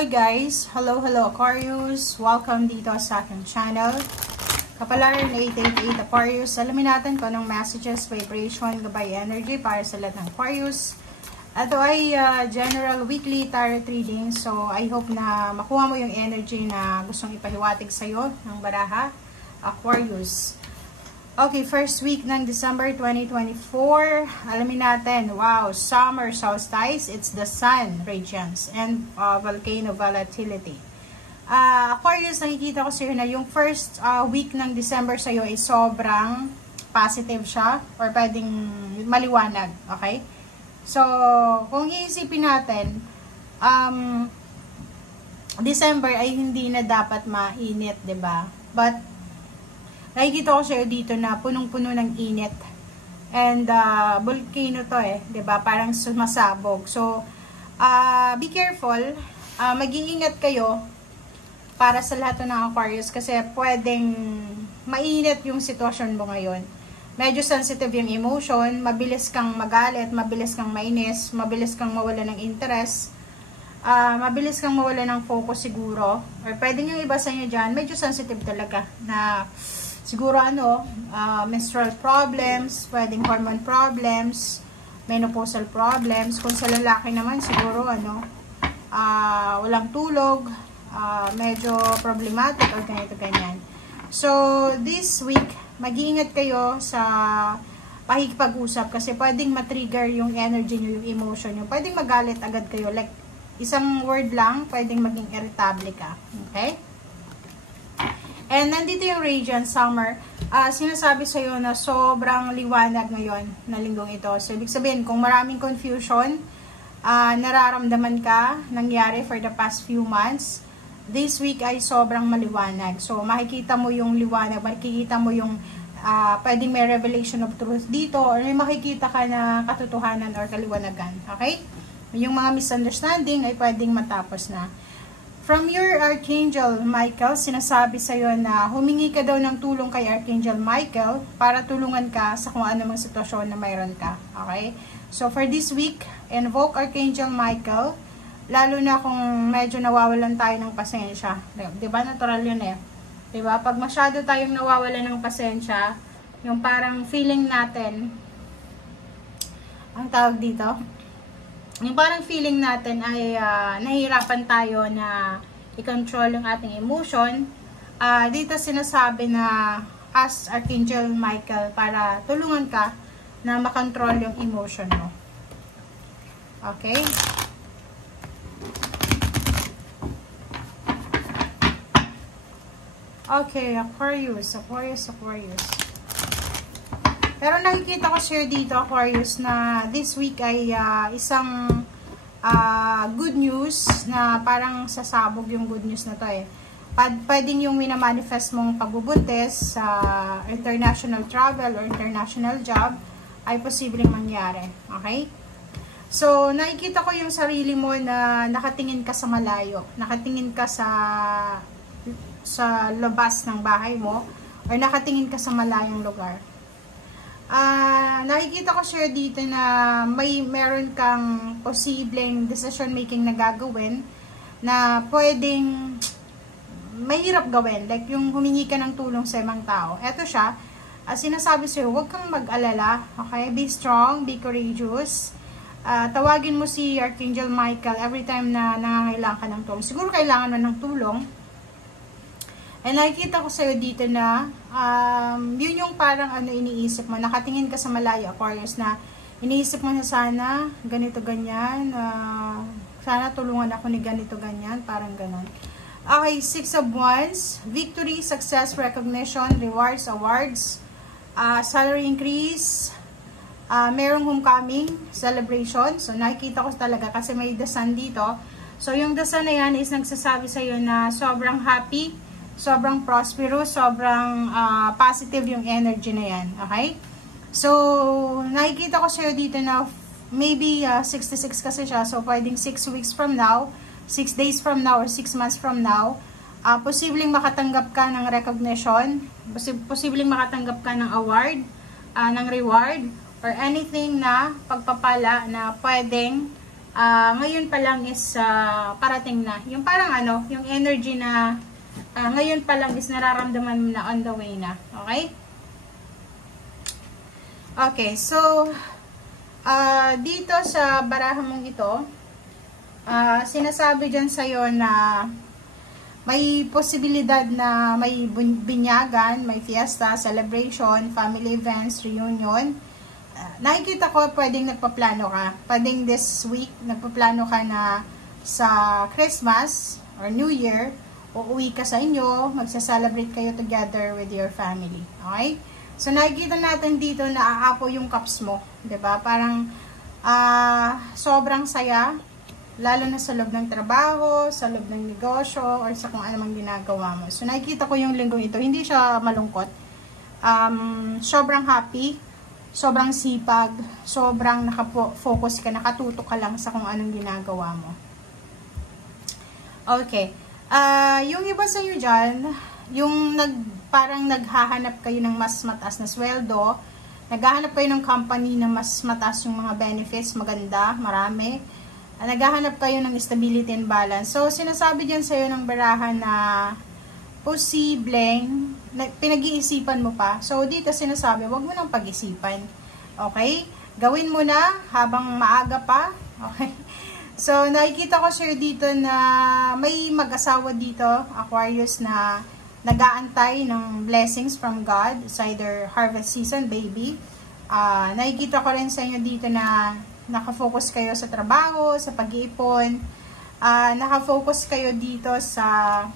Hello guys! Hello Aquarius! Welcome dito sa aking channel. Kapalaran 888 Aquarius. Alamin natin kung anong messages, vibration, gabay energy para sa lahat ng Aquarius. Ito ay general weekly tarot reading. So I hope na makuha mo yung energy na gustong ipahiwatig sa'yo ng baraha, Aquarius. Okay, first week ng December 2024. Alamin natin, wow, summer solstice, it's the sun radiance and volcano volatility. Aquarius, nakikita ko sa'yo na yung first week ng December sa'yo ay sobrang positive siya or pwedeng maliwanag, okay? So, kung iisipin natin, December ay hindi na dapat mainit, 'di ba? But nakikita ko sa'yo dito na punong-puno ng init. And volcano to diba? Parang sumasabog. So, be careful. Mag-iingat kayo para sa lahat ng Aquarius kasi pwedeng mainit yung sitwasyon mo ngayon. Medyo sensitive yung emotion, mabilis kang magalit, mabilis kang mainis, mabilis kang mawala ng interest, mabilis kang mawala ng focus siguro. Or pwedeng yung iba sa inyo dyan, medyo sensitive talaga na siguro menstrual problems, pwedeng hormone problems, menopausal problems. Kung sa lalaki naman, siguro walang tulog, medyo problematic o ganito-ganyan. So, this week, mag-iingat kayo sa pakikipag-usap kasi pwedeng matrigger yung energy nyo, yung emotion nyo. Pwedeng magalit agad kayo. Like, isang word lang, pwedeng maging irritable ka. Okay? And nandito yung radiant summer. Sinasabi sa'yo na sobrang liwanag ngayon na linggong ito. So, ibig sabihin, kung maraming confusion, nararamdaman ka, nangyari for the past few months, this week ay sobrang maliwanag. So, makikita mo yung liwanag, makikita mo yung pwedeng may revelation of truth dito, or may makikita ka na katotohanan or kaliwanagan. Okay? Yung mga misunderstanding ay pwedeng matapos na. From your Archangel Michael, sinasabi sa'yo na humingi ka daw ng tulong kay Archangel Michael para tulungan ka sa kung anumang sitwasyon na mayroon ka. Okay? So, for this week, invoke Archangel Michael, lalo na kung medyo nawawalan tayo ng pasensya. Diba? Natural yun Diba? Pag masyado tayong nawawalan ng pasensya, yung parang feeling natin, ang tawag dito, yung parang feeling natin ay nahihirapan tayo na i-control yung ating emotion. Dito sinasabi na ask Archangel Michael para tulungan ka na makontrol yung emotion mo. Okay? Okay, Aquarius. Pero nakikita ko share dito, Aquarius, na this week ay isang good news na parang sasabog yung good news na to Pwedeng yung minamanifest mong pagbubuntis sa international travel or international job ay posibleng mangyari. Okay? So, nakikita ko yung sarili mo na nakatingin ka sa malayo. Nakatingin ka sa labas ng bahay mo or nakatingin ka sa malayong lugar. Nakikita ko share dito na meron kang posibleng decision making na gagawin na pwedeng mahirap gawin. Like yung humingi ka ng tulong sa ibang tao. Eto siya, sinasabi sa'yo, huwag kang mag-alala. Okay? Be strong, be courageous. Tawagin mo si Archangel Michael every time na nangangailangan ka ng tulong. Siguro kailangan mo ng tulong. And nakikita ko sa'yo dito na yun yung parang iniisip mo. Nakatingin ka sa malayo, Aquarius, na iniisip mo na sana ganito, ganyan. Sana tulungan ako ni ganito, ganyan. Parang ganon. Okay, 6 of Wands. Victory, success, recognition, rewards, awards, salary increase, merong homecoming, celebration. So, nakikita ko talaga kasi may the sun dito. So, yung the sun na yan is nagsasabi sa'yo na sobrang happy, sobrang prosperous, sobrang positive yung energy na yan. Okay? So, nakikita ko sa'yo dito na maybe 66 kasi siya. So, pwedeng 6 weeks from now, 6 days from now, or 6 months from now, posibleng makatanggap ka ng recognition, posibleng makatanggap ka ng award, ng reward, or anything na pagpapala na pwedeng ngayon pa lang is parating na. Yung parang ano, yung energy na ngayon pa lang is nararamdaman mo na on the way na. Okay? Okay, so dito sa baraha mong ito, sinasabi dyan sa'yo na may posibilidad na may binyagan, may fiesta, celebration, family events, reunion. Nakikita ko pwedeng nagpaplano ka. Pwedeng this week, nagpaplano ka na sa Christmas or New Year, uuwi ka sa inyo, magsa-celebrate kayo together with your family. Okay? So, nakikita natin dito na aapo yung cups mo. 'Di ba? Parang sobrang saya, lalo na sa loob ng trabaho, sa loob ng negosyo, or sa kung ano mang ginagawa mo. So, nakikita ko yung linggong ito. Hindi siya malungkot. Sobrang happy, sobrang sipag, sobrang nakafocus ka, nakatutok ka lang sa kung anong ginagawa mo. Okay. Yung iba sa inyo dyan, yung parang naghahanap kayo ng mas mataas na sweldo, naghahanap kayo ng company na mas mataas yung mga benefits, maganda, marami. Naghahanap kayo ng stability and balance. So, sinasabi dyan sa'yo ng barahan na posibleng pinag-iisipan mo pa. So, dito sinasabi, wag mo nang pag-isipan. Okay? Gawin mo na habang maaga pa. Okay? So, nakikita ko sa'yo dito na may mag-asawa dito, Aquarius, na nag-aantay ng blessings from God. It's either harvest season, baby. Nakikita ko rin sa inyo dito na nakafocus kayo sa trabaho, sa pag-iipon. Nakafocus kayo dito sa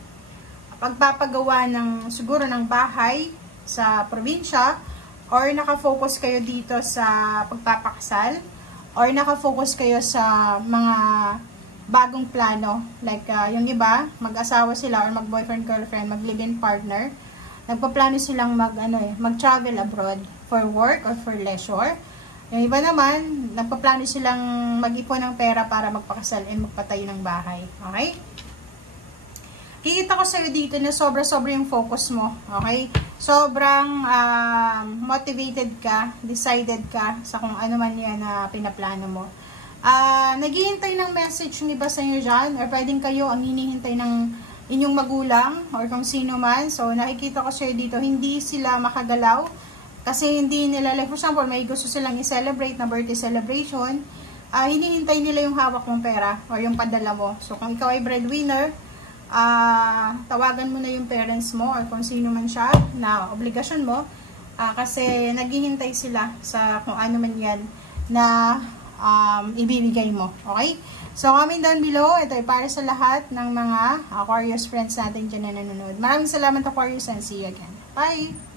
pagpapagawa ng siguro ng bahay sa probinsya, or nakafocus kayo dito sa pagpapakasal, or nakafocus kayo sa mga bagong plano, like yung iba mag-asawa sila or mag-boyfriend girlfriend, mag-live-in partner, nagpaplano silang mag-travel abroad for work or for leisure. Yung iba naman nagpaplano silang mag-ipon ng pera para magpakasal and magpatayo ng bahay. Okay? Kikita ko sa'yo dito na sobra-sobra yung focus mo. Okay? Sobrang motivated ka, decided ka sa kung ano man yan na pinaplano mo. Naghihintay ng message yung iba sa inyo dyan, or pwedeng kayo ang hinihintay ng inyong magulang or kung sino man. So, nakikita ko sa'yo dito, hindi sila makagalaw kasi hindi nila, like for example, may gusto silang i-celebrate na birthday celebration, hinihintay nila yung hawak mong pera or yung padala mo. So, kung ikaw ay breadwinner, tawagan mo na yung parents mo or kung sino man siya na obligasyon mo, kasi naghihintay sila sa kung ano man yan na ibibigay mo. Okay? So, comment down below. Ito ay para sa lahat ng mga Aquarius friends natin dyan na nanonood. Maraming salamat, Aquarius, and see you again. Bye!